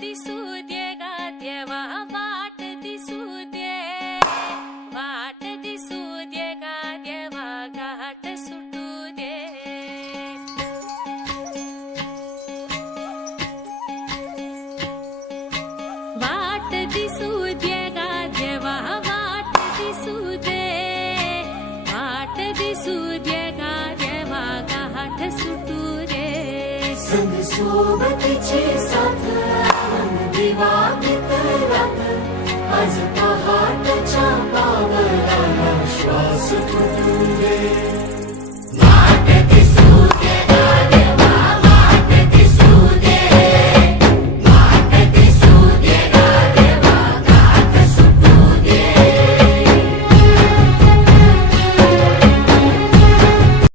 दिसू दे गा देवा, वाट दिसू दे, वाट दिसू दे गा देवा, घाट सुटू दे. वाट दिसू दे गा देवा, वाट दिसू दे, वाट दिसू दे गा देवा, घाट सुटू दे. संग सोबतीची साथ दिवा मित्रात, आज पहाटच्या पावलाला श्वास फुटू दे.